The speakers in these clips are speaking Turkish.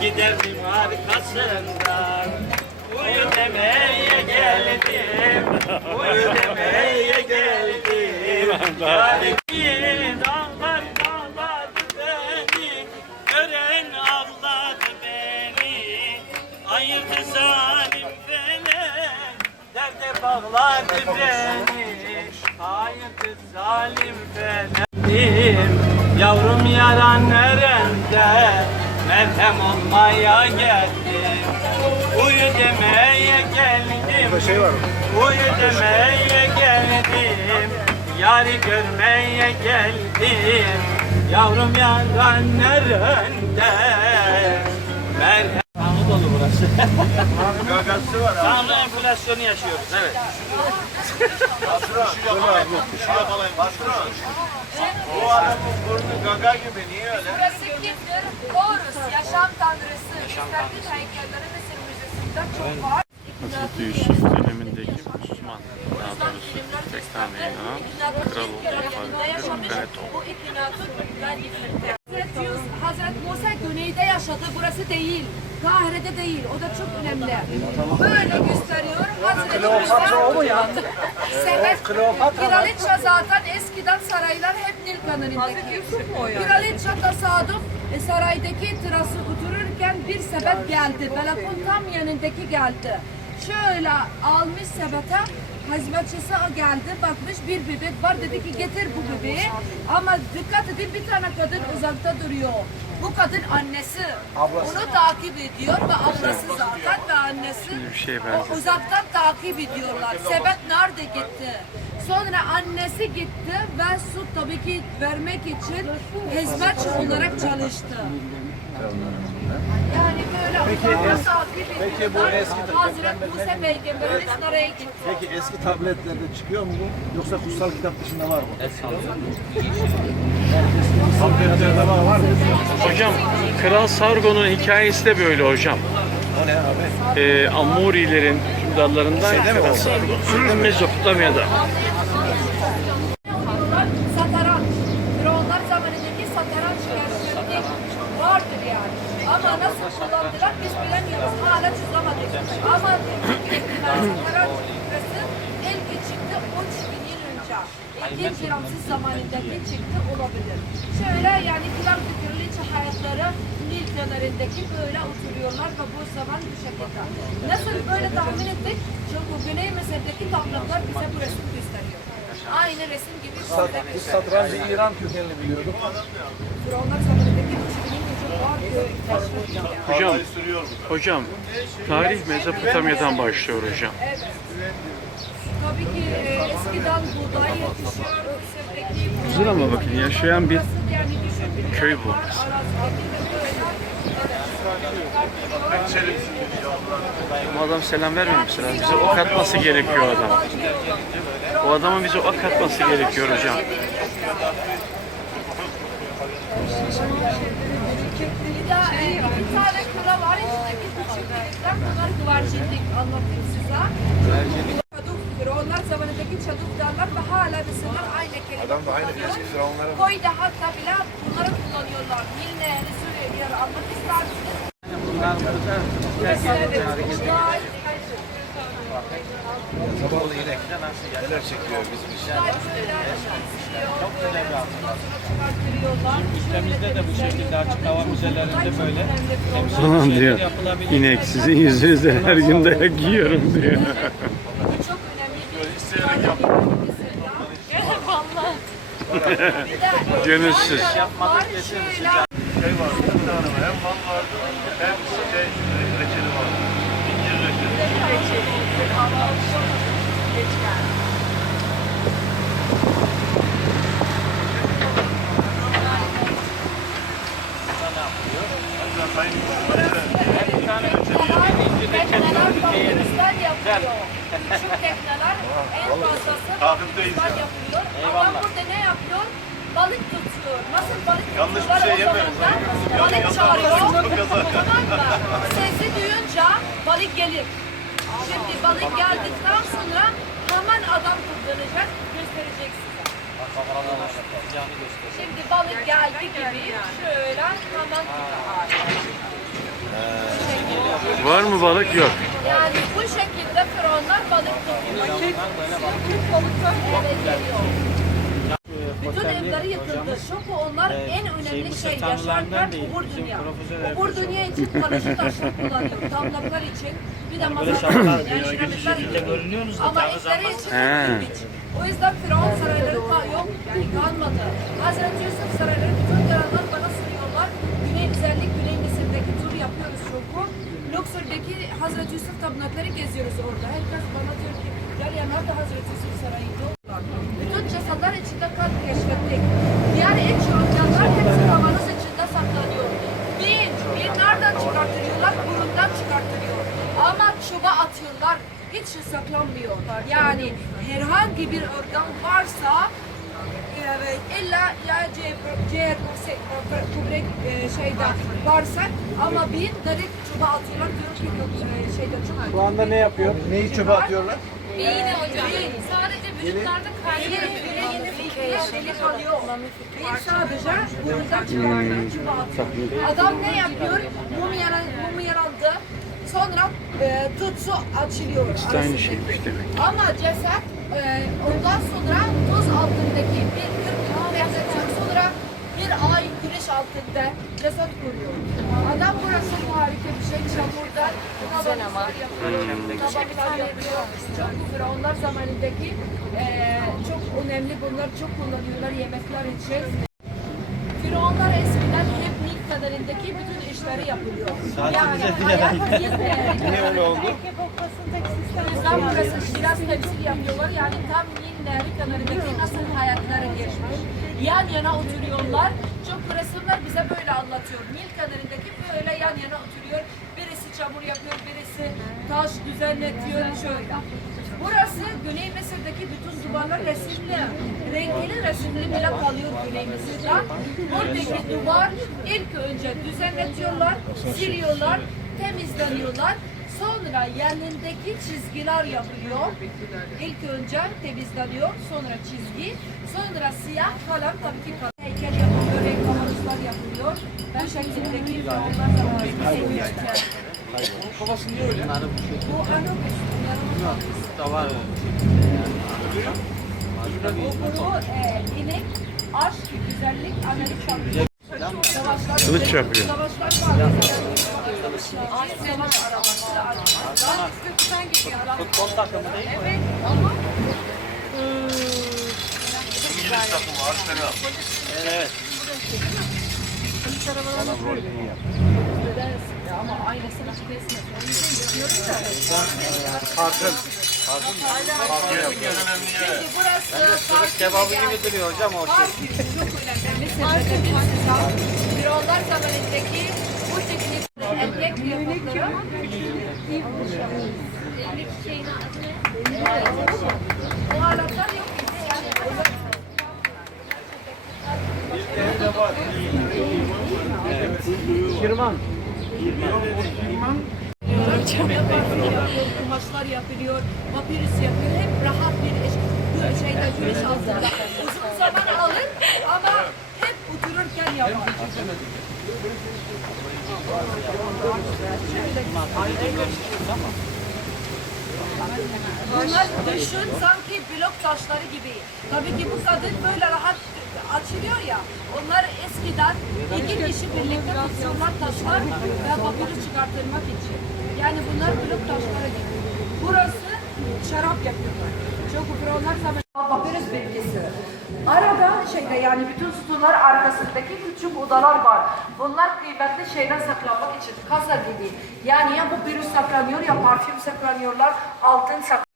geldim arkasından Uyu demeye geldim. Uyu demeye geldim. Yarim dağlar dağladı beni. Gören ağladı beni. Ayırdı zalim beni. Derde bağladı beni. Ayırdı zalim beni. Yavrum yaran nerede Merhem olmaya geldim. Uyu demeye geldim. Şey var? Uyu demeye geldim. Yari görmeye geldim. Yavrum yaran nerede Anadolu burası. Gagası var abi. Tanrı enflasyonu yaşıyoruz. Evet. Şu yakalayın. Şu yakalayın. Patron. Bu adamın burnu gaga gibi. Niye öyle? Burası kimdir? Horus, yaşam tanrısı. Bizlerdir heykelleri Mısır Müzesi'nde çok var. Hazreti Yusuf dönemindeki Müslüman, daha doğrusu Bektane'ye inanan kral olduğu ifade edilir. Ben birlikte. Hazreti Musa güneyde yaşadı. Burası değil. Kahire'de değil. O da çok önemli. Böyle gösteriyor. Hazreti Musa Sebep Kraliçe zaten eskiden saraylar hep Nil kanalındaki. Kraliçe tasarruf e, saraydaki terası otururken bir sebep geldi. Belakon tam yanındaki geldi. Şöyle almış sebete hizmetçisi o geldi bakmış bir bebek var dedi ki getir bu bebeği ama dikkat edin bir tane kadın uzakta duruyor. Bu kadın annesi. Onu takip ediyor ve ablası zaten ve annesi şeye o uzaktan takip ediyorlar. Sebep nerede gitti? Sonra annesi gitti ve su tabii ki vermek için hizmetçi olarak çalıştı. Yani böyle peki, takip peki bu eski Hazreti Musa peygamberimiz nereye gitti? Peki eski tabletlerde çıkıyor mu bu? Yoksa kutsal kitap dışında var mı? Tabletlerde var, var mı? Hocam, Kral Sargon'un hikayesi de böyle hocam. O ne abi? Ee, Amurilerin hükümdarlarından Şeyde Kral? Sargon. Mezopotamya'da. Satranç. Firavunlar zamanındaki satranç gerçeklik vardır yani. Ama nasıl kullandılar biz bilemiyoruz. Hala çözemedik. Ama satranç şifresi ilk çıktı 13 bin yıl önce. İkinci Ramses zamanındaki çıktı olabilir. Şöyle yani kral kraliçe hayatları Nil kenarındaki böyle oturuyorlar ve bu zaman bu şekilde. Nasıl böyle tahmin ettik? Çünkü Güney Mısır'daki tablolar bize bu resmi gösteriyor. Aynı resim gibi biz satrancı İran kökenli biliyorduk. Firavunlar zamanındaki Hocam, hocam tarih Mezopotamya'dan başlıyor hocam. Evet. Tabii ki e, eskiden buğday yetişiyor. Güzel ama bakın yaşayan bir bir köy bu. adam selam vermiyor mesela. Bize ok atması gerekiyor adam. O adamın bize ok atması gerekiyor hocam. Bir de e, iki tane kura var içindeki küçük delikler. Bunlar güvercinlik anlatayım size. Çaduk, Firavunlar zamanındaki çaduk derler ve hala Mısırlar aynı kelime Adam da aynı eski firavunlara. Koyda hatta bile bunları kullanıyorlar. Nil Nehri Suriye bir yer almak istersiniz. Evet, buğday, Zavallı inek. Neler çekiyor bizim için. Ülkemizde de bu şekilde açık hava müzelerinde böyle Falan diyor. İnek sizin yüzünüzde her gün dayak yiyorum diyor. çok önemli bir. Bir de Gönülsüz. var şöyle Şey var, bir tane. Hem bal vardı, hem şey, reçeli vardı. İncir reçeli. Küçük tekneler en fazlası Kırgızistan yapıyor. Ama burada ne yapıyor? Balık tutuyor. Nasıl balık Yanlış bir tutuyorlar şey o yemeyiz, zaman da ha? Balık çağırıyor. tamam mı? Sesi duyunca balık gelir. Şimdi balık geldikten sonra hemen adam kullanacak, gösterecek size. Şimdi balık geldi gibi şöyle hemen tutar. Var mı balık? Yok. Yani bu şekilde firavunlar balık tutuyor. Eve geliyor. Bütün evleri yıkıldı. Çünkü onlar en önemli şey yaşarken ubur dünya. Ubur dünya için kalıcı taşlar kullanıyor. Damlaklar için bir de mazotlar, yani şiramitler için. Ama evleri için. O yüzden Firavun sarayları ka- yok, yani kalmadı. Hazreti Yusuf sarayları bütün yaranlar bana sürüyorlar. Güney güzellik, Güney Mısır'daki tur yapıyoruz çünkü. Luxor'daki Hazreti Yusuf tapınakları geziyoruz orada. Herkes bana diyor ki, gel ya nerede Hazreti Yusuf sarayı yok. Bütün cesetler içinde kan keşfettik. Diğer iç organlar hepsi kavanız içinde saklanıyor. Bir, bir nereden çıkartıyorlar? Burundan çıkartılıyor. Ama çuba atıyorlar. Hiç saklanmıyor. Yani herhangi bir organ varsa Evet, illa ya ciğer, böbrek e, şeyde varsa ama bir direkt çuba atıyorlar diyor ki yok e, şeyde çok Şu anda ne yapıyor? Neyi çöpe atıyorlar? Beyni hocam. Sadece vücutlarda kaynıyor. Delik alıyor. Beyin sadece burundan çıkartıp çubuğa atıyor. Adam ne yapıyor? Mumyalan, mumyalandı. Sonra e, tutsu açılıyor. İkisi de aynı şeymiş demek. Ama ceset e, ondan sonra tuz altındaki bir 40 metre sonra bir ay güneş altında ceset kuruyor. Adam burası harika bir şey. Çamurdan güzel ama. Tabaklar yapıyor. Çok firavunlar zamanındaki e, çok önemli bunlar çok kullanıyorlar yemekler için. Firavunlar eskiden hep Nil kanalındaki bütün işleri yapılıyor. Yani hayat Niye öyle oldu? Yüzden burası Şiraz temsil yapıyorlar. Yani tam Nil Nehri kenarındaki nasıl hayatları geçmiş. Yan yana oturuyorlar. Çok resimler bize böyle anlatıyor. Nil kenarındaki böyle yan yana oturuyor. Birisi çamur yapıyor, birisi taş düzenletiyor şöyle. Burası Güney Mısır'daki bütün duvarlar resimli. Renkli resimli bile kalıyor Güney Mısır'da. Buradaki duvar ilk önce düzenletiyorlar, siliyorlar, temizleniyorlar. Sonra yanındaki çizgiler yapılıyor. İlk önce temizleniyor, sonra çizgi, sonra siyah kalem tabii ki kalem. Heykel yapılıyor, renk yapılıyor. Ben şeklindeki Babası niye öyle? Bu Anubis. Da var. Bu kuru e, inek, aşk, güzellik, analiz Savaşlar, Kılıç yapıyor. Savaşlar var. Ay, Savaş arabası, arabası. Sen gidiyor. Futbol takımı değil mi? Evet ama İngiliz takımı Arsenal. Evet. ama aynısını kesmesin. Farkın. Gezdik en önemli yere. Çünkü burası park Kebabı gibi duruyor hocam o şey. Park çok önemli. Mesela bir onlar zamanındaki bu teknik erkek kıyafetleri bu Kumaşlar yapılıyor, papirüs yapıyor. Hep rahat bir iş. Bu şeyde güneş altında. Uzun zaman alır ama hep otururken yapar. Bunlar düşün sanki blok taşları gibi. Tabii ki bu kadın böyle rahat açılıyor ya. Onlar eskiden iki kişi birlikte tutuyorlar taşlar ve papyrus çıkartılmak için. Yani bunlar blok taşları gibi. Burası şarap yapıyorlar. Çok onlar zaman papyrus bitkisi. Arada şeyde yani bütün sütunlar arkasındaki küçük odalar var. Bunlar kıymetli şeyler saklamak için kasa gibi. Yani ya bu virüs saklanıyor ya parfüm saklanıyorlar, altın saklanıyor.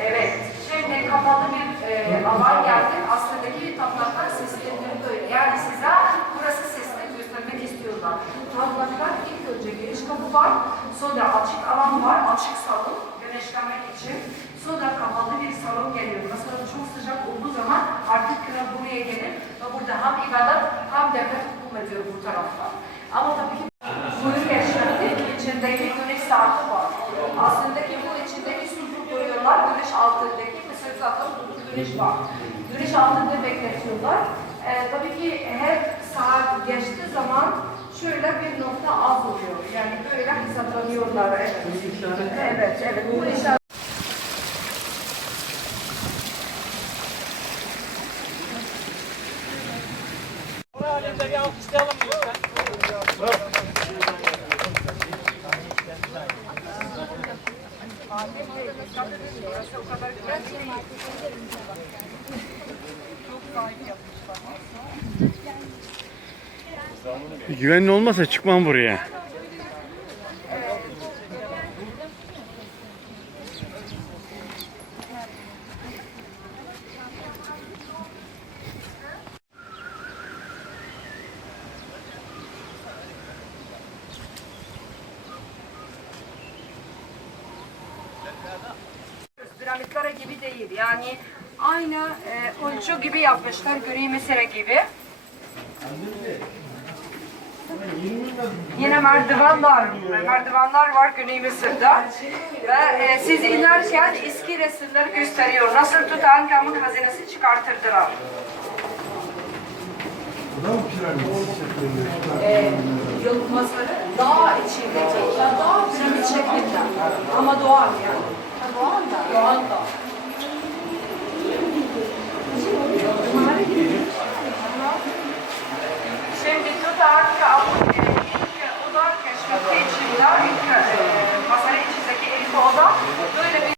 Evet, şimdi kapalı bir e, alan geldik. Aslındaki tapınaklar seslenleri böyle. Yani size burası sesini göstermek istiyorlar. Tapınaklar önce giriş kapı var, sonra açık alan var, açık salon güneşlenmek için. Sonra kapalı bir salon geliyor. Mesela çok sıcak olduğu zaman artık kral buraya gelir ve burada hem ibadet hem devlet hukum ediyor bu tarafta. Ama tabii ki Buyur yaşadık. İçindeki güneş saati var. Aslındaki bu içindeki su koyuyorlar. Güneş altındaki Mısır zaten güneş var. Güneş altında bekletiyorlar. Ee, tabii ki her saat geçtiği zaman şöyle bir nokta az oluyor. Yani böyle hesaplanıyorlar. Evet, evet. evet. Bu işaret Güvenli olmasa çıkmam buraya. Piramitler gibi değil. Yani aynı e, ölçü gibi yapmışlar. Gri mesele gibi. Yine merdivenler, merdivenler var Güney Mısır'da. Ve e, siz inerken eski resimler gösteriyor. Nasıl Tutankamon hazinesi çıkartırdılar. E, yok mazarı dağ içindeki, ya dağ piramit şeklinde. Ama doğal yani. Doğal da. Doğal da. ka